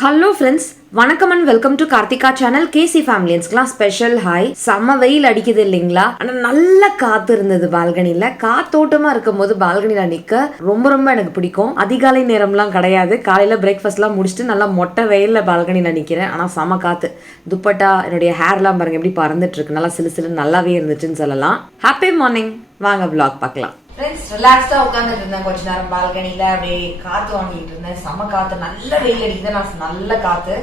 Hello friends, வணக்கம் and welcome to Karthika channel. KC ஃபேமிலியன்ஸ்க்குலாம் special hi. செம்ம வெயில் அடிக்குது இல்லைங்களா? ஆனால் நல்ல காற்று இருந்தது பால்கனியில். காத்தோட்டமாக இருக்கும் போது பால்கனியில் நிற்க ரொம்ப ரொம்ப எனக்கு பிடிக்கும். அதிகாலை நேரம்லாம் கிடையாது, காலையில் பிரேக்ஃபாஸ்ட்லாம் முடிச்சுட்டு நல்லா மொட்டை வெயிலில் பால்கனியில் நிற்கிறேன். ஆனால் செம்ம காற்று. துப்பட்டா என்னுடைய ஹேர்லாம் பாருங்கள் எப்படி பறந்துட்டு இருக்கு. நல்லா சிலு சிலு நல்லாவே இருந்துச்சுன்னு சொல்லலாம். Happy morning. வாங்க விளாக் பார்க்கலாம். ஃப்ரெண்ட்ஸ், ரிலாக்ஸ்டாக உட்காந்துட்டு இருந்தேன் கொஞ்ச நேரம் பால்கனியில். அப்படியே காற்று வாங்கிட்டு இருந்தேன். செம்ம காற்று, நல்ல வெயில் அடிக்குது. நான் நல்ல காற்று.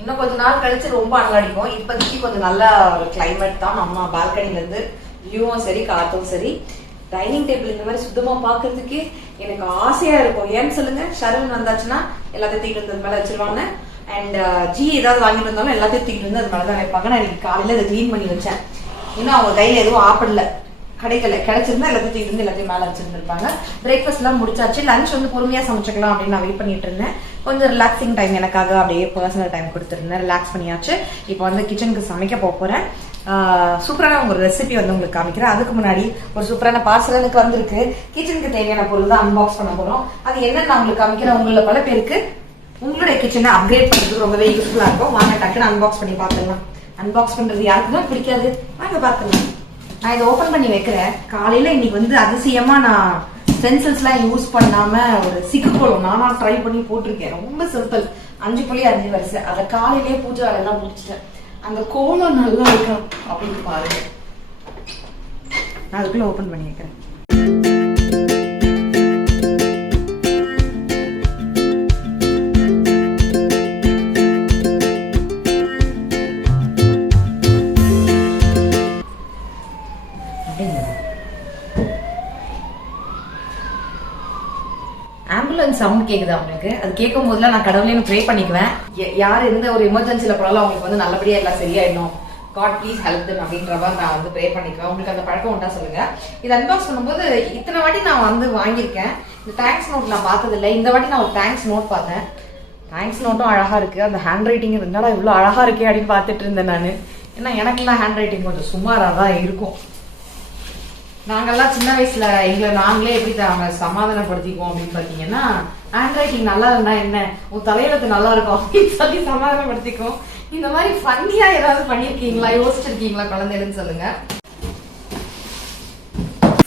இன்னும் கொஞ்ச நாள் கழிச்சு ரொம்ப அனல் அடிக்கும். இப்போதைக்கு கொஞ்சம் நல்ல ஒரு கிளைமேட் தான். நம்ம பால்கனிலேருந்து வியூவும் சரி காற்றும் சரி. டைனிங் டேபிள் இந்த மாதிரி சுத்தமாக பார்க்கறதுக்கே எனக்கு ஆசையாக இருக்கும். ஏன்னு சொல்லுங்க, ஷர்வன் வந்தாச்சுன்னா எல்லாத்தையும் தூக்கிட்டு வந்து அது மேலே வச்சிருவாங்க. அண்ட் ஜி ஏதாவது வாங்கிட்டு வந்தாலும் எல்லாத்தையும் தூக்கிட்டு வந்து அது மேலே தான் வைப்பாங்க. நான் இன்னைக்கு காலையில் அதை க்ளீன் பண்ணி வச்சேன். இன்னும் அவங்க கையில் எதுவும் ஆப்பிடல, கிடைச்சிருந்தா எல்லாத்தையும் தூக்கிட்டு வந்து எல்லாத்தையும் மேலே வச்சிருந்துருப்பாங்க. பிரேக்ஃபாஸ்ட்லாம் முடிச்சாச்சு. லஞ்ச் வந்து பொறுமையாக சமைச்சிக்கலாம் அப்படின்னு நான் வெயிட் பண்ணிட்டு இருந்தேன். கொஞ்சம் ரிலாக்ஸிங் டைம் எனக்காக அப்படியே பர்சனல் டைம் கொடுத்துருந்தேன். ரிலாக்ஸ் பண்ணியாச்சு. இப்போ வந்து கிச்சனுக்கு சமைக்க போகிறேன். சூப்பரான ஒரு ரெசிபி வந்து உங்களுக்கு காமிக்கிறேன். அதுக்கு முன்னாடி ஒரு சூப்பரான பார்சல் எனக்கு வந்திருக்கு. கிச்சனுக்கு தேவையான பொருள் தான் அன்பாக்ஸ் பண்ண போகிறோம். அது என்னன்னு நான் உங்களுக்கு காமிக்கிறேன். உங்களில் பல பேருக்கு உங்களுடைய கிச்சனை அப்கிரேட் பண்ணுறதுக்கு ரொம்பவே யூஸ்ஃபுல்லாக இருக்கும். வாங்க டக்குன்னு அன்பாக்ஸ் பண்ணி பார்த்துக்கலாம். அன்பாக்ஸ் பண்ணுறது யாருக்குமே பிடிக்காது. வாங்க பார்த்துக்கலாம். நான் இதை ஓப்பன் பண்ணி வைக்கிறேன். காலையில் இன்னைக்கு வந்து அதிசயமாக நான் ஸ்டென்சில்ஸ்லாம் யூஸ் பண்ணாமல் ஒரு சிக்குக்கோளம் நானா ட்ரை பண்ணி போட்டிருக்கேன். ரொம்ப சிம்பிள், 5.5 வரிசை. அதை காலையிலேயே பூஜை வேலையெல்லாம் முடிச்சிட்டேன். அந்த கோலம் நல்லா இருக்கும் அப்படின்னு பாருங்க. நான் அதுக்குள்ள ஓப்பன் பண்ணி வைக்கிறேன். ஆம்புலன்ஸ் சவுண்ட் கேக்குது அவங்களுக்கு. அது கேட்கும் போதுலாம் நான் கடவுளையும் ப்ரே பண்ணிக்குவேன். யார் எந்த ஒரு எமர்ஜென்சில போனாலும் அவங்களுக்கு வந்து நல்லபடியா எல்லாம் சரியாயிடும். காட் ப்ளீஸ் ஹெல்ப் தம் அப்படின்ற மாதிரி நான் வந்து ப்ரே பண்ணிக்குவேன். உங்களுக்கு அந்த பழக்கம் உண்டா சொல்லுங்க. இது அன்பாக்ஸ் பண்ணும்போது இத்தனை வாட்டி நான் வந்து வாங்கியிருக்கேன். இந்த தேங்க்ஸ் நோட் நான் பார்த்தது இல்லை. இந்த வாட்டி நான் ஒரு தேங்க்ஸ் நோட் பார்த்தேன். தேங்க்ஸ் நோட்டும் அழகா இருக்கு. அந்த ஹேண்ட் ரைட்டிங் என்னடா இவ்வளோ அழகா இருக்கே அப்படின்னு பார்த்துட்டு இருந்தேன் நான். ஏன்னா எனக்குலாம் ஹேண்ட் ரைட்டிங் கொஞ்சம் சுமாராக தான் இருக்கும். நாங்கெல்லாம் சின்ன வயசுல எங்களை நாங்களே எப்படி அவங்க சமாதானப்படுத்திக்குவோம் அப்படின்னு பாத்தீங்கன்னா, ஹேண்ட் ரைட்டிங் நல்லா இருந்தா என்ன, உன் தலையெழுத்து நல்லா இருக்கும் அப்படின்னு சொல்லி சமாதானப்படுத்திக்குவோம். இந்த மாதிரி ஃபன்னியா ஏதாவது பண்ணிருக்கீங்களா, யோசிச்சிருக்கீங்களா குழந்தைன்னு சொல்லுங்க.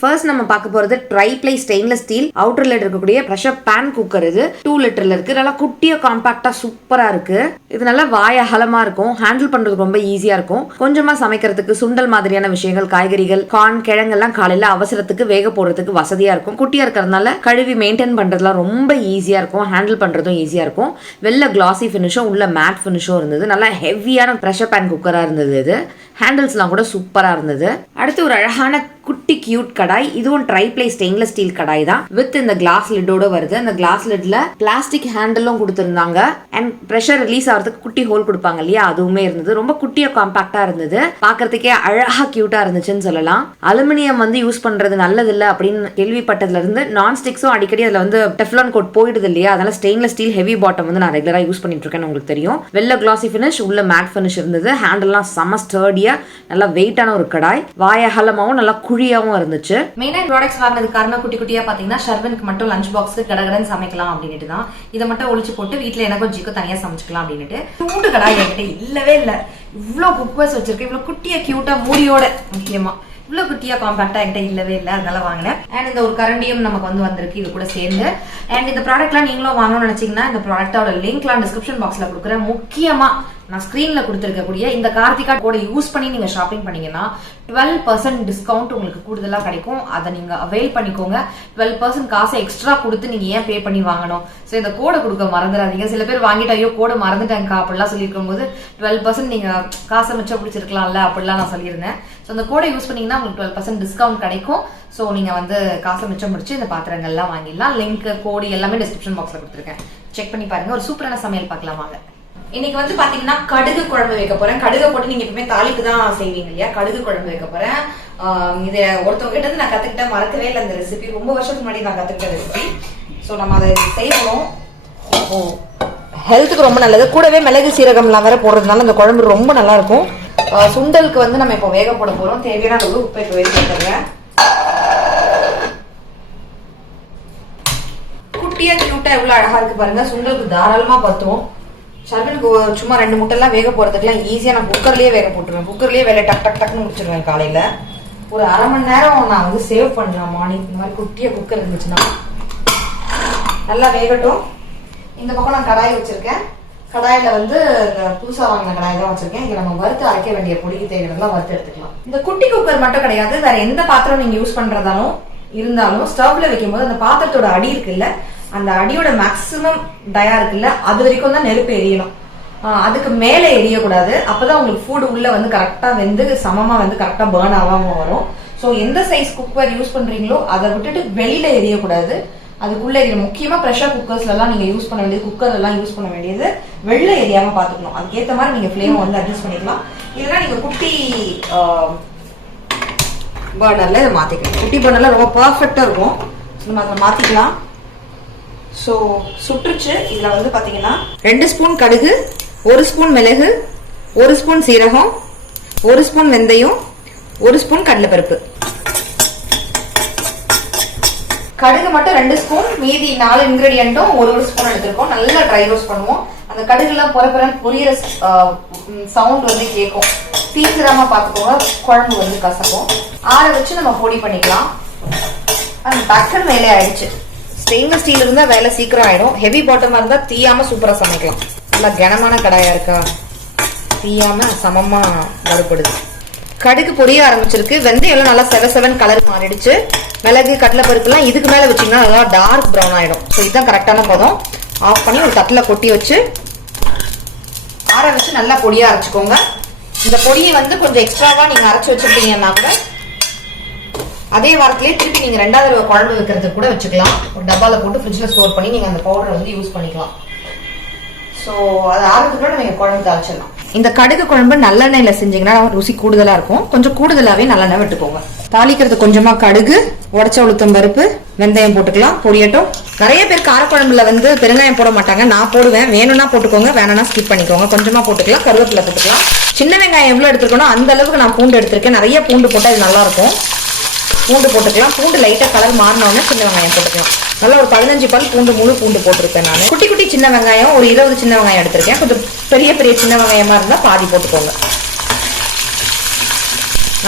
ஃபர்ஸ்ட் நம்ம பார்க்க போகிறது ட்ரைப்ளை ஸ்டெயின்லெஸ் ஸ்டீல் அவுட்டர்ல இருக்கக்கூடிய ப்ரெஷர் பேன் குக்கர். இது 2 லிட்டர்ல இருக்கு. நல்லா குட்டியாக காம்பாக்டா சூப்பரா இருக்கு. இது நல்லா வாய் அகலமா இருக்கும். ஹேண்டில் பண்றதுக்கு ரொம்ப ஈஸியா இருக்கும். கொஞ்சமா சமைக்கிறதுக்கு சுண்டல் மாதிரியான விஷயங்கள், காய்கறிகள், கார்ன், கிழங்கெல்லாம் காலையில அவசரத்துக்கு வேக போடுறதுக்கு வசதியா இருக்கும். குட்டியா இருக்கிறதுனால கழுவி மெயின்டைன் பண்றதுலாம் ரொம்ப ஈஸியா இருக்கும். ஹேண்டில் பண்றதும் ஈஸியா இருக்கும். வெளில கிளாசி ஃபினிஷும் உள்ள மேட் ஃபினிஷும் இருந்தது. நல்லா ஹெவியான ப்ரெஷர் பேன் குக்கரா இருந்தது. இது ஹேண்டில்ஸ்லாம் கூட சூப்பரா இருந்தது. அடுத்து ஒரு அழகான குட்டி கியூட் கடாய். இதுவும் ட்ரைப்ளை ஸ்டெயின்லெஸ் ஸ்டீல் கடாய் தான். வித் இந்த கிளாஸ் லிட்டோட வருது. அந்த கிளாஸ் லிட்ல பிளாஸ்டிக் ஹேண்டிலும் கொடுத்துருந்தாங்க. அண்ட் ப்ரெஷர் ரிலீஸ் ஆகிறதுக்கு குட்டி ஹோல் கொடுப்பாங்க இல்லையா, அதுவுமே இருந்தது. ரொம்ப குட்டியா காம்பாக்டா இருந்தது. பாக்குறதுக்கே அழகா கியூட்டா இருந்துச்சுன்னு சொல்லலாம். அலுமினியம் வந்து யூஸ் பண்றது நல்லது இல்லை அப்படின்னு கேள்விப்பட்டதுல இருந்து நான்ஸ்டிக்ஸும் அடிக்கடி அதுல வந்து டெஃப்லான் கோட் போயிடுது இல்லையா, அதனால ஸ்டெயின்லெஸ் ஸ்டீல் ஹெவி பாட்டம் வந்து நான் ரெகுலரா யூஸ் பண்ணிட்டு இருக்கேன்னு உங்களுக்கு தெரியும். வெள்ள கிளாசி ஃபினிஷ், உள்ள மேட் ஃபினிஷ் இருந்தது. ஹேண்டல்லாம் செம ஸ்டர்டியா நல்லா வெயிட்டான ஒரு கடாய். வாயகலமாவும் நல்லா குழியாவும் இருந்துச்சு. மெயினா ப்ராடக்ட்ஸ் வாங்கினது காரணம் குட்டி குட்டியா பாத்தீங்கன்னா ஷர்வனுக்கு மட்டும் லஞ்ச் பாக்ஸ்க்கு கடகடன்னு சமைக்கலாம் அப்படின்ட்டு தான். இதை மட்டும் ஒழிச்சு போட்டு வீட்டுல எனக்கும் ஜிக்கும் தனியா சமைச்சுக்கலாம் அப்படின்ட்டு. தூண்டு கடாய் என்கிட்ட இல்லவே இல்லை. இவ்வளவு குக்வர்ஸ் வச்சிருக்கு. இவ்வளவு குட்டியா கியூட்டா மூடியோட, முக்கியமா இவ்வளவு குட்டியா காம்பாக்டா என்கிட்ட இல்லவே இல்லை. அதனால வாங்கினேன். அண்ட் இந்த ஒரு கரண்டியும் நமக்கு வந்து வந்திருக்கு இது கூட சேர்ந்து. அண்ட் இந்த ப்ராடக்ட்லாம் நீங்களும் வாங்கணும்னு நினைச்சீங்கன்னா இந்த ப்ராடக்டோட லிங்க்லாம் டிஸ்கிரிப்ஷன் பாக்ஸ்ல கொடுக்குறேன். முக்கியமா நான் ஸ்கிரீன்ல கொடுத்துருக்கக்கூடிய இந்த கார்த்திகா கோடை யூஸ் பண்ணி நீங்க ஷாப்பிங் பண்ணீங்கன்னா 12% டிஸ்கவுண்ட் உங்களுக்கு கூடுதலா கிடைக்கும். அதை நீங்க அவைல் பண்ணிக்கோங்க. 12% காசை எக்ஸ்ட்ரா கொடுத்து நீங்க ஏன் பே பண்ணி வாங்கணும். ஸோ இந்த கோடை கொடுக்க மறந்துடாதீங்க. சில பேர் வாங்கிட்டு ஐயோ கோடை மறந்துட்டாங்க அப்படிலாம் சொல்லியிருக்கும் போது 12% நீங்க காசை மிச்சம் பிடிச்சிருக்கலாம்ல அப்படிலாம் நான் சொல்லியிருந்தேன். ஸோ இந்த கோடை யூஸ் பண்ணீங்கன்னா உங்களுக்கு 12% டிஸ்கவுண்ட் கிடைக்கும். ஸோ நீங்க வந்து காசை மிச்சம் முடிச்சு இந்த பாத்திரங்கள்லாம் வாங்கிடலாம். லிங்க் கோடு எல்லாமே டிஸ்கிரிப்ஷன் பாக்ஸ்ல கொடுத்துருக்கேன். செக் பண்ணி பாருங்க. ஒரு சூப்பரான சமையல் பார்க்கலாம் வாங்க. இன்னைக்கு வந்து பாத்தீங்கன்னா கடுகு குழம்பு வைக்க போறேன். கடுகை போட்டு நீங்க எப்பவுமே தாளிப்பு தான் செய்வீங்க இல்லையா, கடுகு குழம்பு வைக்க போறேன். இதை ஒருத்தவங்க கிட்ட நான் கத்துக்கிட்டேன், மறக்கவே இல்லை இந்த ரெசிபி. ரொம்ப வருஷத்துக்கு முன்னாடி நான் கத்துக்கிட்ட ரெசிபி. ஸோ நம்ம அதை செய்யணும். இப்போ ஹெல்த்துக்கு ரொம்ப நல்லது. கூடவே மிளகு சீரகம்லாம் வேற போடுறதுனால இந்த குழம்பு ரொம்ப நல்லா இருக்கும். சுண்டலுக்கு வந்து நம்ம இப்போ வேக போட போறோம். தேவையான அளவு உப்பை இப்போ வேக போட்டுறேன். குட்டியா கியூட்டா எவ்வளவு அழகா இருக்கு பாருங்க. சுண்டலுக்கு தாராளமா பத்தும். ஷர்வனுக்கு சும்மா 2 முட்டைலாம் வேக போகிறதுக்குலாம் ஈஸியாக நான் குக்கர்லேயே வேக போட்டுருவேன். குக்கர்லேயே வேலை டக்குன்னு முடிச்சிருவேன். காலையில் ஒரு அரை மணி நேரம் நான் வந்து சேவ் பண்ணுறேன். மார்னிங் இந்த மாதிரி குட்டியாக குக்கர் இருந்துச்சுன்னா நல்லா வேகட்டும். இந்த பக்கம் நான் கடாய் வச்சுருக்கேன். கடாயில் வந்து இந்த புதுசாக வாங்கின கடாய் தான் வச்சுருக்கேன். இங்கே நம்ம வறுத்து அரைக்க வேண்டிய பொடிக்கு தேவையானதெல்லாம் வறுத்து எடுத்துக்கலாம். இந்த குட்டி குக்கர் மட்டும் கிடையாது, வேற எந்த பாத்திரம் நீங்கள் யூஸ் பண்ணுறதாலும் இருந்தாலும் ஸ்டவ்ல வைக்கும்போது அந்த பாத்திரத்தோட அடி இருக்குல்ல, அந்த அடியோட மேக்சிமம் டயா இருக்குல்ல, அது வரைக்கும் தான் நெருப்பு எரியணும். அதுக்கு மேலே எரியக்கூடாது. அப்போதான் உங்களுக்கு ஃபுட் உள்ள வந்து கரெக்டாக வெந்து சமமாக வந்து கரெக்டாக பேர்ன் ஆகாமல் வரும். ஸோ எந்த சைஸ் குக்கர் யூஸ் பண்ணுறீங்களோ அதை விட்டுட்டு வெளியில எரியக்கூடாது. அதுக்குள்ள எரிய முக்கியமாக ப்ரெஷர் குக்கர்ஸ்லாம் நீங்கள் யூஸ் பண்ண வேண்டியது, குக்கர் எல்லாம் யூஸ் பண்ண வேண்டியது வெளில எரியாமல் பார்த்துக்கணும். அதுக்கேற்ற மாதிரி நீங்கள் ஃப்ளேமை வந்து அட்ஜஸ்ட் பண்ணிக்கலாம். இதெல்லாம் நீங்கள் குட்டி பர்னர்ல இதை மாற்றிக்கலாம். குட்டி பர்னர்ல ரொம்ப பர்ஃபெக்டாக இருக்கும். நம்ம அதை மாற்றிக்கலாம். ஸோ சுட்டுருச்சு. இதில் வந்து பார்த்தீங்கன்னா 2 ஸ்பூன் கடுகு, 1 ஸ்பூன் மிளகு, 1 ஸ்பூன் சீரகம், 1 ஸ்பூன் வெந்தயம், 1 ஸ்பூன் கடலைப்பருப்பு. கடுகு மட்டும் 2 ஸ்பூன், மீதி 4 இன்கிரீடியன்ட்டும் 1 ஸ்பூன் எடுத்திருக்கோம். நல்லா ட்ரை ரோஸ்ட் பண்ணுவோம். அந்த கடுகுலாம் பொறப்புறன்னு பொரியிற சவுண்ட் வந்து கேட்கும். தீவிரமா பார்த்துக்கோங்க, குழம்பு வந்து கசக்கும். ஆற வச்சு நம்ம பொடி பண்ணிக்கலாம். டக்குன்னு வேலை ஆயிடுச்சு. ஸ்டெயின்லெஸ் ஸ்டீல் இருந்தா வேலை சீக்கிரம் ஆயிடும். ஹெவி பாட்டமா இருந்தா தீயாம சூப்பரா சமைக்கலாம். நல்லா கனமான கடாயா இருக்கா, தீயாம சமமா வறுபடுது. கடுகு பொரிய ஆரம்பிச்சிருக்கு. வெந்தயம் நல்லா 7 கலர் மாறிடுச்சு. மிளகு கடலைப்பருப்புலாம் இதுக்கு மேல வச்சீங்கன்னா நல்லா டார்க் ப்ரௌன் ஆயிடும். ஸோ இதுதான் கரெக்டான பதம். ஆஃப் பண்ணி ஒரு தட்டில் கொட்டி வச்சு ஆற வச்சு நல்லா பொடியா அரைச்சிக்கோங்க. இந்த பொடியை வந்து கொஞ்சம் எக்ஸ்ட்ராவா நீங்க அரைச்சு வச்சிருக்கீங்கன்னா கூட அதே வாரத்திலேயே திருப்பி நீங்க 2வது தடவை குழம்பு வைக்கிறதுக்கு கூட வச்சுக்கலாம். ஒரு டப்பால போட்டு ஃப்ரிட்ஜ்ல ஸ்டோர் பண்ணி நீங்க அந்த பவுடரை வந்து யூஸ் பண்ணிக்கலாம். ஸோ அது ஆறதுக்குள்ள நம்ம குழம்பு தாளிச்சிடலாம். இந்த கடுகு குழம்பு நல்லெண்ணெயில செஞ்சீங்கன்னா ருசி கூடுதலா இருக்கும். கொஞ்சம் கூடுதலாவே நல்லெண்ணெய் விட்டுக்கோங்க. தாளிக்கிறது கொஞ்சமா கடுகு, உடச்ச உளுத்தம் பருப்பு, வெந்தயம் போட்டுக்கலாம். பொரியட்டும். நிறைய பேர் காரக்குழம்புல வந்து பெருங்காயம் போட மாட்டாங்க. நான் போடுவேன். வேணும்னா போட்டுக்கோங்க, வேணும்னா ஸ்கிப் பண்ணிக்கோங்க. கொஞ்சமா போட்டுக்கலாம். கருவேப்பிலை போட்டுக்கலாம். சின்ன வெங்காயம் எவ்வளவு எடுத்துருக்கணும் அந்த அளவுக்கு நான் பூண்டு எடுத்திருக்கேன். நிறைய பூண்டு போட்டா இது நல்லா இருக்கும். பூண்டு போட்டுக்கலாம். பூண்டு லைட்டா கலர் மாறினோடனே சின்ன வெங்காயம் போட்டுக்கலாம். நல்லா ஒரு 15 பல் பூண்டு, முழு பூண்டு போட்டிருக்கேன் நான். குட்டி குட்டி சின்ன வெங்காயம் ஒரு 20 சின்ன வெங்காயம் எடுத்திருக்கேன். கொஞ்சம் பெரிய பெரிய சின்ன வெங்காயமா இருந்தா பாதி போட்டுக்கோங்க.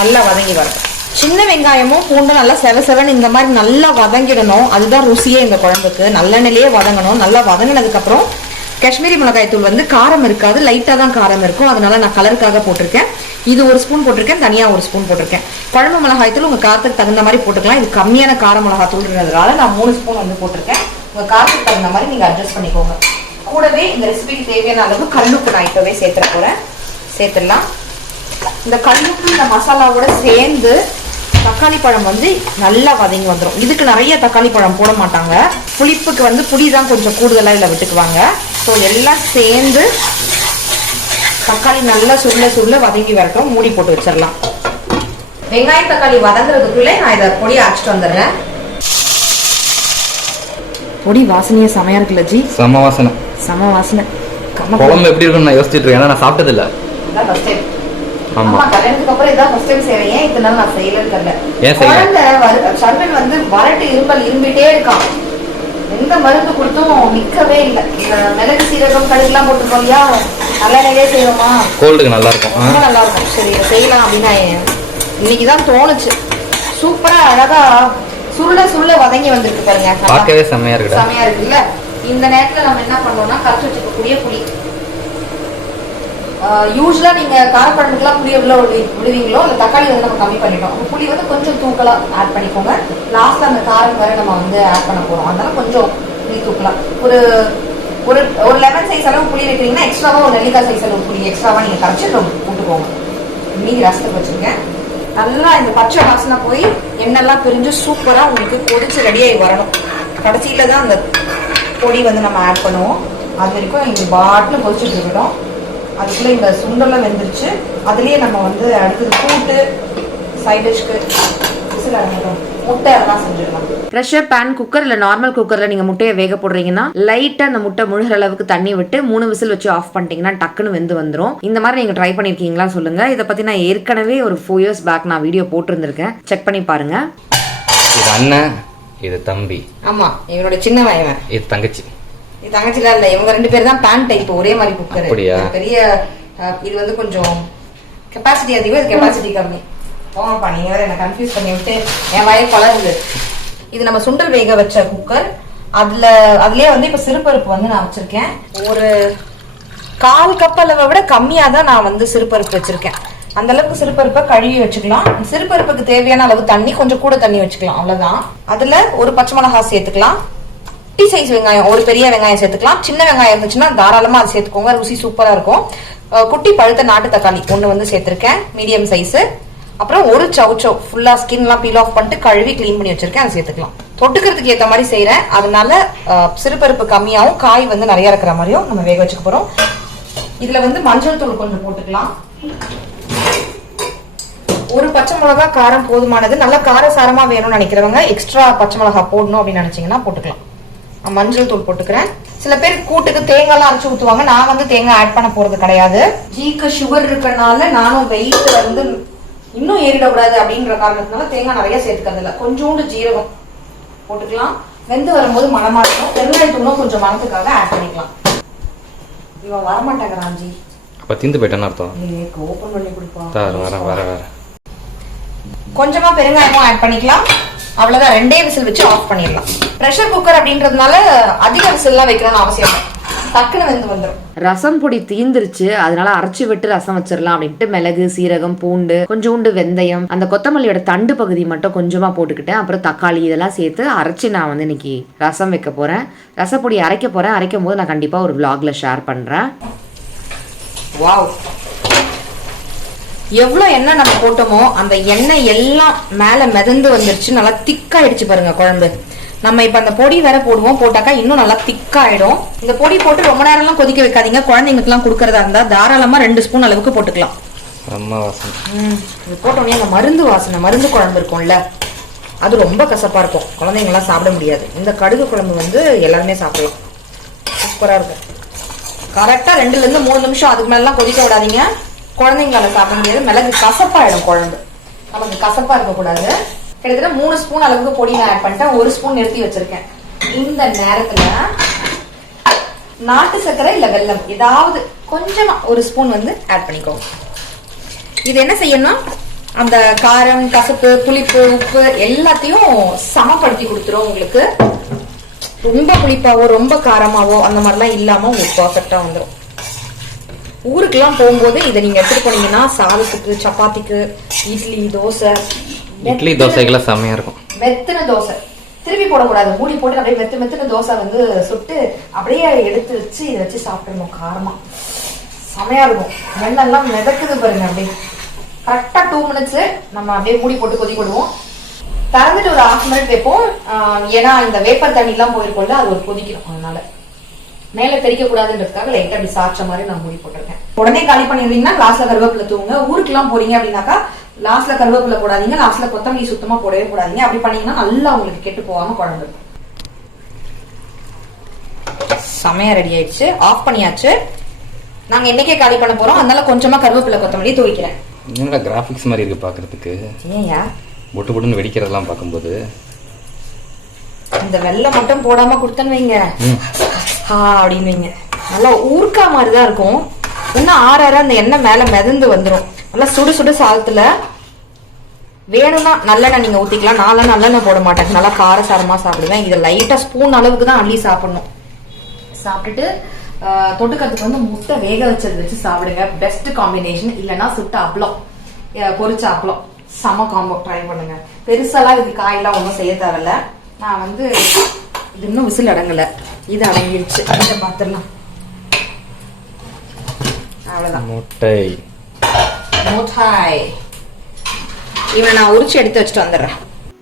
நல்லா வதங்கி வரணும். சின்ன வெங்காயமும் பூண்டும் நல்லா செவன் இந்த மாதிரி நல்லா வதங்கிடணும். அதுதான் ருசியே இந்த குழம்புக்கு. நல்லெண்ணெயிலேயே வதங்கணும். நல்லா வதங்கினதுக்கு அப்புறம் காஷ்மீரி மிளகாய் தூள் வந்து காரம் இருக்காது, லைட்டா தான் காரம் இருக்கும். அதனால நான் கலருக்காக போட்டிருக்கேன். இது 1 ஸ்பூன் போட்டிருக்கேன், தனியா 1 ஸ்பூன் போட்டிருக்கேன். குழம்பு மிளகாய் தூள் உங்க காரத்துக்கு தகுந்த மாதிரி போட்டுக்கலாம். இது கம்மியான கார மிளகாய் தூள்ன்றதுனால நான் 3 ஸ்பூன் வந்து போட்டிருக்கேன். உங்க காரத்துக்கு தகுந்த மாதிரி நீங்க அட்ஜஸ்ட் பண்ணிக்கோங்க. கூடவே இந்த ரெசிபிக்கு தேவையான அளவு கல்லுப்பு நான் இப்பவே சேர்த்துட போறேன். சேர்த்துடலாம். இந்த கல்லுப்பு இந்த மசாலாவோட சேர்ந்து தக்காளி பழம் வந்து நல்லா வதங்கி வந்துடும். இதுக்கு நிறைய தக்காளி பழம் போட மாட்டாங்க. புளிப்புக்கு வந்து புளி தான் கொஞ்சம் கூடுதலா இதில் விட்டுக்குவாங்க. ஸோ எல்லாம் சேர்ந்து தக்காளி நல்லா சுருள வதங்கி வரட்டும். மூடி போட்டு வச்சிடலாம். வெங்காயம் தக்காளி வதங்குறதுக்குள்ளே நான் இதை பொடி அரைச்சிட்டு வந்துடுறேன். பொடி வாசனையே செமையா இருக்குல்ல ஜி? செம வாசனை. குழம்பு எப்படி இருக்குன்னு நான் யோசிச்சுட்டு இருக்கேன். நான் சாப்பிட்டது இல்லை. ஆமா, கல்யாணத்துக்கு அப்புறம் இதான் ஃபர்ஸ்ட் டைம் செய்றேன். ஏன் இத்தனை நாள் நான் செய்யலன்னு தெரியல. குழந்தை சர்வன் வந்து வரட்டு இரும்பிட்டே இருக்கான். எந்த மருந்து கொடுத்தும் நிக்கவே இல்லை. மிளகு சீரகம் கடுகுலாம் போட்டுருக்கோம் இல்லையா, நல்லெண்ணெயே செய்வோமா, கோல்டுக்கு நல்லா இருக்கும், ரொம்ப நல்லா இருக்கும். சரி செய்யலாம் அப்படின்னா இன்னைக்குதான் தோணுச்சு. சூப்பரா அழகா சுருள வதங்கி வந்துருக்கு பாருங்க. பார்க்கவே செமையா இருக்குல்ல. இந்த நேரத்துல நம்ம என்ன பண்ணோம்னா கரைச்சி வச்சுக்கக்கூடிய புளி. யூஸ்வலா நீங்க காரக்குழம்புக்குலாம் புளி எவ்வளோ விடுவீங்களோ அந்த தக்காளி வந்து நம்ம கம்மி பண்ணிட்டோம். புளி வந்து கொஞ்சம் தூக்கலா ஆட் பண்ணிக்கோங்க. லாஸ்ட்ல அந்த காரம் வரை நம்ம வந்து ஆட் பண்ண போறோம். அதனால கொஞ்சம் புளி தூக்கலாம். ஒரு ஒரு லெமன் சைஸ் அளவு புளி வைக்கிறீங்கன்னா எக்ஸ்ட்ராவா ஒரு நெல்லிக்காய் சைஸ் அளவு புளி எக்ஸ்ட்ராவா நீங்க கரைச்சி போட்டுக்கோங்க. மீதி ரசத்துக்கு வச்சுருங்க. நல்லா இந்த பச்சை வாசனை போய் எண்ணெல்லாம் பிரிஞ்சு சூப்பரா உங்களுக்கு கொதிச்சு ரெடியாகி வரணும். கடைசியில தான் அந்த பொடி வந்து நம்ம ஆட் பண்ணுவோம். அது வரைக்கும் இது பாட்டில் கொதிச்சுட்டு இருக்கட்டும். அதுக்குள்ளே இந்த சுண்டெல்லாம் வெந்துருச்சு. அதுலேயே நம்ம வந்து அடுத்தது கூட்டு சைட் டிஷ்க்கு விசில் அடங்கட்டும். முட்டை அதெல்லாம் செஞ்சிடலாம். ப்ரெஷர் பேன் குக்கர் இல்லை நார்மல் குக்கரில் நீங்கள் முட்டையை வேக போடுறீங்கன்னா லைட்டாக அந்த முட்டை முழுகிற அளவுக்கு தண்ணி விட்டு 3 விசில் வச்சு ஆஃப் பண்ணிட்டீங்கன்னா டக்குன்னு வெந்து வந்துடும். இந்த மாதிரி நீங்கள் ட்ரை பண்ணியிருக்கீங்களா சொல்லுங்க. இதை பற்றி நான் ஏற்கனவே ஒரு 4 years பேக் நான் வீடியோ போட்டிருந்திருக்கேன். செக் பண்ணி பாருங்க. இது அண்ணன், இது தம்பி. ஆமா, இவனோட சின்ன வயவன், இது தங்கச்சி. இது தங்கச்சிலாம் இல்லை, இவங்க 2 பேர் தான் பேன் டைப் ஒரே மாதிரி குக்கர். பெரிய இது வந்து கொஞ்சம் கெப்பாசிட்டி அதிகம், இது கெப்பாசிட்டி கம்மி. போங்கப்பா, நீங்க வேற என்ன கன்ஃபியூஸ் பண்ணி விட்டு என் வயல் பழகுது. இது நம்ம சுண்டல் வேக வச்ச குக்கர். அதுலயே வந்து இப்ப சிறுபருப்பு வந்து நான் வச்சிருக்கேன். ஒரு 1/4 கப் அளவை விட கம்மியா தான் நான் வந்து சிறுபருப்பு வச்சிருக்கேன். அந்த அளவுக்கு சிறுபருப்பை கழுவி வச்சுக்கலாம். சிறுபருப்புக்கு தேவையான அளவு தண்ணி, கொஞ்சம் கூட தண்ணி வச்சுக்கலாம், அவ்வளவுதான். அதுல ஒரு பச்சை மிளகாய் சேர்த்துக்கலாம். குட்டி சைஸ் வெங்காயம், ஒரு பெரிய வெங்காயம் சேர்த்துக்கலாம். சின்ன வெங்காயம் இருந்துச்சுன்னா தாராளமா அது சேர்த்துக்கோங்க, ருசி சூப்பரா இருக்கும். குட்டி பழுத்த நாட்டு தக்காளி 1 வந்து சேர்த்திருக்கேன், மீடியம் சைஸ். அப்புறம் ஒரு சவுச்சோ ஃபுல்லா ஸ்கின் எல்லாம் பீல் ஆஃப் பண்ணிட்டு கழுவி கிளீன் பண்ணி வச்சிருக்கேன், அதை சேர்த்துக்கலாம். தொட்டுக்கிறதுக்கு ஏற்ற மாதிரி செய்யறேன், அதனால சிறுபருப்பு கம்மியாவும் காய் வந்து நிறைய இருக்கிற மாதிரியும் நம்ம வேக வச்சுக்க போறோம். இதுல வந்து மஞ்சள் தூள் கொஞ்சம் போட்டுக்கலாம். ஒரு பச்சை மிளகா காரம் போதுமானது. நல்லா காரசாரமா வேணும்னு நினைக்கிறவங்க எக்ஸ்ட்ரா பச்சை மிளகா போடணும் அப்படின்னு நினைச்சீங்கன்னா போட்டுக்கலாம். மஞ்சள் தூள் போட்டுக்கிறேன். சில பேர் கூட்டுக்கு தேங்காய்லாம் அரைச்சு ஊத்துவாங்க, நான் வந்து தேங்காய் ஆட் பண்ண போறது கிடையாது. ஜீக்கு சுகர் இருக்கனால நானும் வெயிட் வந்து இன்னும் ஏறிடக்கூடாது அப்படின்ற காரணத்தினால தேங்காய் நிறைய சேர்த்துக்கிறது இல்லை. கொஞ்சோண்டு ஜீரகம் போட்டுக்கலாம், வெந்து வரும்போது மனமா இருக்கும். பெருங்காயத்தூளும் கொஞ்சம் மனத்துக்காக ஆட் பண்ணிக்கலாம். இவன் வரமாட்டேங்கிறான் ஜி. அப்ப தீந்து போயிட்டேன்னு அர்த்தம். ஓபன் பண்ணி கொடுப்போம். வர கொஞ்சமா பெருங்காயமும் ஆட் பண்ணிக்கலாம். அவ்வளவுதான், 2 விசில் வச்சு ஆஃப் பண்ணிடலாம். பிரஷர் குக்கர் அப்படின்றதுனால அதிக விசில்லாம் வைக்கணும்னு அவசியம் இல்லை, டக்குன்னு வெந்து வந்துடும். ரசம் பொடி தீந்துருச்சு, அதனால அரைச்சி விட்டு ரசம் வச்சிடலாம் அப்படின்ட்டு மிளகு, சீரகம், பூண்டு, கொஞ்சோண்டு வெந்தயம், அந்த கொத்தமல்லியோட தண்டு பகுதி மட்டும் கொஞ்சமா போட்டுக்கிட்டேன். அப்புறம் தக்காளி இதெல்லாம் சேர்த்து அரைச்சி நான் வந்து இன்னைக்கு ரசம் வைக்க போறேன். ரசப்பொடி அரைக்க போறேன். அரைக்கும் போது நான் கண்டிப்பா ஒரு vlogல ஷேர் பண்றேன். வாவ், எவ்வளவு எண்ணெய் நம்ம போட்டோமோ அந்த எண்ணெய் எல்லாம் மேல மிதந்து வந்துருச்சு. நல்லா திக்காயிடுச்சு பாருங்க குழம்பு. நம்ம இப்ப அந்த பொடி வேற போடுவோம், போட்டாக்கா இன்னும் நல்லா திக்காயிடும். இந்த பொடி போட்டு ரொம்ப நேரம் எல்லாம் கொதிக்க வைக்காதீங்க. குழந்தைங்களுக்கு எல்லாம் கொடுக்கறதா இருந்தா தாராளமா 2 ஸ்பூன் அளவுக்கு போட்டுக்கலாம். இது போட்டோன்னே அந்த மருந்து வாசனை, மருந்து குழம்பு இருக்கும்ல, அது ரொம்ப கசப்பா இருக்கும், குழந்தைங்க எல்லாம் சாப்பிட முடியாது. இந்த கடுகு குழம்பு வந்து எல்லாருமே சாப்பிடலாம், சூப்பரா இருக்கும். கரெக்டா 2 to 3 நிமிஷம் அதுக்கு மேல எல்லாம் கொதிக்க விடாதீங்க, குழந்தைங்களால சாப்பிட முடியாது. மிளகு கசப்பாயிடும் குழம்பு, நமக்கு கசப்பா இருக்கக்கூடாது. கிட்டத்தட்ட 3 ஸ்பூன் அளவுக்கு பொடி நான் ஆட் பண்ணிட்டேன். 1 ஸ்பூன் நிறுத்தி வச்சிருக்கேன். இந்த நேரத்துல நாட்டு சர்க்கரை இல்ல வெல்லம் ஏதாவது கொஞ்சமா 1 ஸ்பூன் வந்து ஆட் பண்ணிக்கோங்க. இது என்ன செய்யணும்னா அந்த காரம், கசப்பு, புளிப்பு, உப்பு எல்லாத்தையும் சமப்படுத்தி கொடுத்துரும் உங்களுக்கு. ரொம்ப புளிப்பாவோ ரொம்ப காரமாவோ அந்த மாதிரிலாம் இல்லாம உங்களுக்கு பர்ஃபெக்டா வந்துடும். ஊருக்கெல்லாம் போகும்போது இதை நீங்க எடுத்துட்டு போனீங்கன்னா சாதத்துக்கு, சப்பாத்திக்கு, இட்லி, தோசை, இட்லி தோசைகள்லாம் செம்மையா இருக்கும். மெத்துன தோசை திருப்பி போடக்கூடாது, மூடி போட்டு அப்படியே மெத்துன தோசை வந்து சுட்டு அப்படியே எடுத்து வச்சு இதை வச்சு சாப்பிடணும். காரமா செமையா இருக்கும். வெள்ளெல்லாம் மிதக்குது பாருங்க. அப்படியே கரெக்டா 2 மினிட்ஸ் நம்ம அப்படியே மூடி போட்டு கொதிக்க விடுவோம். திறந்துட்டு ஒரு 1/2 மினிட் வைப்போம். ஏன்னா இந்த வேப்பர் தண்ணி எல்லாம் போயிருக்கோம்ல, அது ஒரு கொதிக்கணும். அதனால மேல தெளிக்க கூடாதுன்றதுக்காக லைட்டா அப்படி சாய்ச்ச மாதிரி நான் மூடி போட்டிருக்கேன். உடனே காலி பண்ணிருந்தீங்கன்னா லாஸ்ட்ல கருவேப்பிலை தூங்க. ஊருக்கு எல்லாம் போறீங்க அப்படின்னாக்கா லாஸ்ட்ல கருவேப்பிலை போடாதீங்க, லாஸ்ட்ல கொத்தமல்லி சுத்தமா போடவே கூடாதீங்க. அப்படி பண்ணீங்கன்னா நல்லா உங்களுக்கு கெட்டு போகாம குழம்பு. செமையா ரெடி ஆயிடுச்சு, ஆஃப் பண்ணியாச்சு. நாங்க இன்னைக்கே காலி பண்ண போறோம், அதனால கொஞ்சமா கருவேப்பிலை கொத்தமல்லி தூவிக்கிறேன். என்னடா கிராபிக்ஸ் மாதிரி இருக்கு பாக்குறதுக்கு. ஏயா பொட்டு பொட்டுன்னு வெடிக்கிறதெல்லாம் பார்க்கும்போது இந்த வெள்ளை மட்டும் போடாம கொடுத்தன்னு வைங்க, அப்படின்னு வைங்க, நல்லா ஊர்க்கா மாதிரிதான் இருக்கும். இன்னும் ஆற அந்த எண்ணெய் மேல மிதந்து வந்துடும். நல்லா சுடு சுடு சாதத்துல வேணும்னா நல்லெண்ணெய் நீங்க ஊத்திக்கலாம். நான் நல்லெண்ணெய் போட மாட்டேன், நல்லா காரசாரமா சாப்பிடுவேன். இதை லைட்டா ஸ்பூன் அளவுக்கு தான் அள்ளி சாப்பிடணும். சாப்பிட்டுட்டு தொட்டுக்கிறதுக்கு வந்து முட்டை வேக வச்சது வச்சு சாப்பிடுங்க, பெஸ்ட் காம்பினேஷன். இல்லைன்னா சுட்ட அப்பளம், பொரிச்ச அப்பளம், சம காம்போ. ட்ரை பண்ணுங்க. பெருசாலாம் இதுக்கு காயெல்லாம் ஒன்றும் செய்ய தேவையில்ல. நான் வந்து இது இன்னும் விசில் அடங்கல, இது அடங்கிருச்சு. இதை பார்த்துடலாம். அவ்வளவுதான். முட்டை இவனை நான் உரிச்சு எடுத்து வச்சுட்டு வந்துடுறேன்.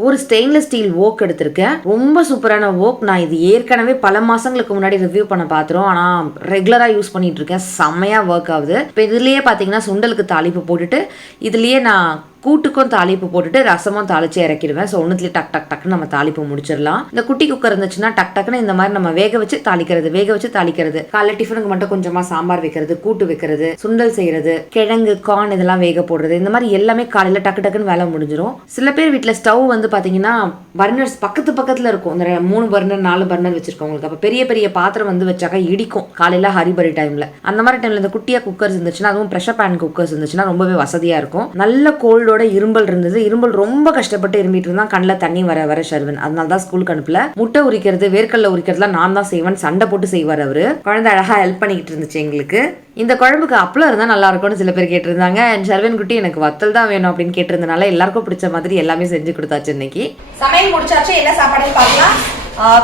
ஒரு ஸ்டெயின்லெஸ் ஸ்டீல் ஓக் எடுத்திருக்கேன். ரொம்ப சூப்பரான ஓக். நான் இது ஏற்கனவே பல மாசங்களுக்கு முன்னாடி ரிவ்யூ பண்ண பார்த்துரும், ஆனால் ரெகுலராக யூஸ் பண்ணிட்டு இருக்கேன். செம்மையா ஒர்க் ஆகுது. இப்போ இதுலேயே பார்த்தீங்கன்னா சுண்டலுக்கு தாளிப்பு போட்டுட்டு இதுலேயே நான் கூட்டுக்கும் தாளிப்பு போட்டுட்டு ரசமும் தாளிச்சு இறக்கிடுவேன். ஸோ ஒன்றுத்துலேயே டக் டக் டக்குன்னு நம்ம தாளிப்பு முடிச்சிடலாம். இந்த குட்டி குக்கர் இருந்துச்சுன்னா டக் டக்குன்னு இந்த மாதிரி நம்ம வேக வச்சு தாளிக்கிறது. காலைல டிஃபனுக்கு மட்டும் கொஞ்சமா சாம்பார் வைக்கிறது, கூட்டு வைக்கிறது, சுண்டல் செய்யறது, கிழங்கு கார்ன் இதெல்லாம் வேக போடுறது, இந்த மாதிரி எல்லாமே காலையில டக்கு டக்குன்னு வேலை முடிஞ்சிடும். சில பேர் வீட்டில் ஸ்டவ் வந்து பாத்தீங்கன்னா பர்னர்ஸ் பக்கத்துல இருக்கும். இந்த 3 பர்னர் 4 பர்னர் வச்சிருக்கவங்களுக்கு அப்போ பெரிய பெரிய பாத்திரம் வந்து வச்சாக்கா இடிக்கும் காலையில ஹரிபரி டைம்ல. அந்த மாதிரி டைம்ல இந்த குட்டியா குக்கர்ஸ் இருந்துச்சுன்னா, அதுவும் ப்ரெஷர் பேன் குக்கர்ஸ் இருந்துச்சுன்னா ரொம்பவே வசதியா இருக்கும். நல்ல கோல்டோட இரும்பல் இருந்தது. இரும்பல் ரொம்ப கஷ்டப்பட்டு இரும்பிட்டு இருந்தா கண்ணில் தண்ணி வர ஷர்வன். அதனால தான் ஸ்கூலுக்கு அனுப்பல. முட்டை உரிக்கிறது, வேர்க்கடலை உரிக்கிறதுலாம் நான் தான் செய்வேன். சண்டை போட்டு செய்வார் அவரு. குழந்தை அழகா ஹெல்ப் பண்ணிக்கிட்டு இருந்துச்சு எங்களுக்கு. இந்த குழம்புக்கு அப்பளம் இருந்தால் நல்லா இருக்கும்னு சில பேர் கேட்டிருந்தாங்க. அண்ட் ஷர்வன் குட்டி எனக்கு வத்தல் தான் வேணும் அப்படின்னு கேட்டிருந்தனால எல்லாருக்கும் பிடிச்ச மாதிரி எல்லாமே செஞ்சு கொடுத்தாச்சு. இன்னைக்கு சமையல் முடிச்சாச்சு. என்ன சாப்பாடுன்னு பார்க்கலாம்.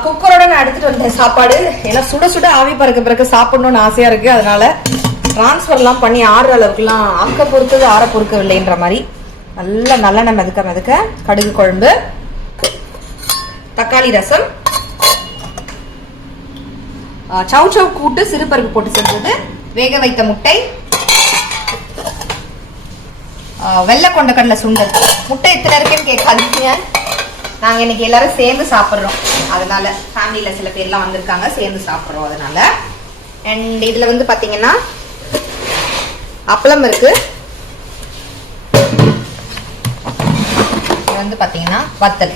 குக்கரோட நான் எடுத்துட்டு வந்தேன் சாப்பாடு. ஏன்னா சுட சுட ஆவி பறக்க சாப்பிடணும்னு ஆசையா இருக்கு. அதனால டிரான்ஸ்ஃபர்லாம் பண்ணி ஆறுற அளவுக்குலாம் ஆக்க பொறுத்தது ஆற பொறுக்கவில்லைன்ற மாதிரி நல்லா நல்லெண்ணெய் மெதுக்க கடுகு குழம்பு, தக்காளி ரசம், சவு கூட்டு சிறுபருப்பு போட்டு செஞ்சது, வேக வைத்த முட்டை, வெள்ளை கொண்டக்கடலை சுண்டல். முட்டை எத்தனை இருக்குன்னு கேட்காதீங்க. நாங்க இன்னைக்கு எல்லாரும் சேர்ந்து சாப்பிட்றோம். அதனால ஃபேமிலியில சில பேர்லாம் வந்திருக்காங்க, சேர்ந்து சாப்பிட்றோம். அதனால அண்ட் இதுல வந்து பாத்தீங்கன்னா அப்பளம் இருக்கு. வந்து பாத்தீங்கன்னா வத்தல்.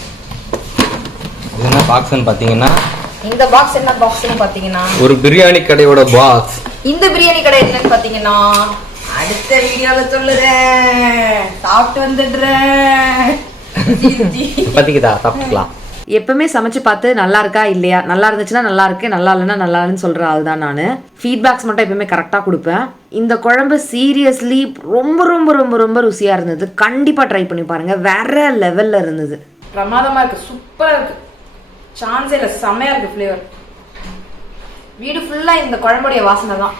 என்ன பாக்ஸ்ன்னு பாத்தீங்கன்னா, இந்த பாக்ஸ் என்ன பாக்ஸ்னு பாத்தீங்கன்னா ஒரு பிரியாணி கடையோட பாக்ஸ். இந்த பிரியாணி கடை என்னன்னு பாத்தீங்கன்னா அடுத்த வீடியோல சொல்லுறேன். சாப்பிட்டு வந்துடுறேன். பத்திக்கிதா சாப்பிட்டுக்கலாம். எப்பவுமே சமைச்சு பார்த்து நல்லா இருக்கா இல்லையா, நல்லா இருந்துச்சுன்னா நல்லா இருக்கு, நல்லா இல்லைன்னா நல்லா இல்லைன்னு சொல்ற ஆள் தான் நான். ஃபீட்பேக்ஸ் மட்டும் எப்பவுமே கரெக்டாக கொடுப்பேன். இந்த குழம்பு சீரியஸ்லி ரொம்ப ரொம்ப ரொம்ப ரொம்ப ருசியாக இருந்தது. கண்டிப்பாக ட்ரை பண்ணி பாருங்க. வேற லெவலில் இருந்தது. பிரமாதமா இருக்கு. சூப்பரா இருக்கு. சான்ஸே இல்லை. செம்மையா இருக்கு ஃப்ளேவர். வீடு ஃபுல்லா இந்த குழம்புடைய வாசனை தான்.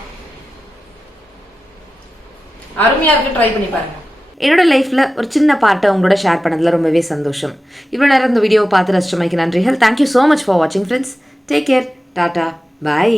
அருமையா இருக்கு. ட்ரை பண்ணி பாருங்க. என்னோட லைஃப்ல ஒரு சின்ன பார்ட்டை உங்களோட ஷேர் பண்ணதுல ரொம்பவே சந்தோஷம். இவ்வளோ நேரம் இந்த வீடியோவை பார்த்து ரசிச்சமைக்கு நன்றிகள். தேங்க்யூ ஸோ மச் ஃபார் வாட்சிங் ஃப்ரெண்ட்ஸ். Take care. டாடா. பாய்.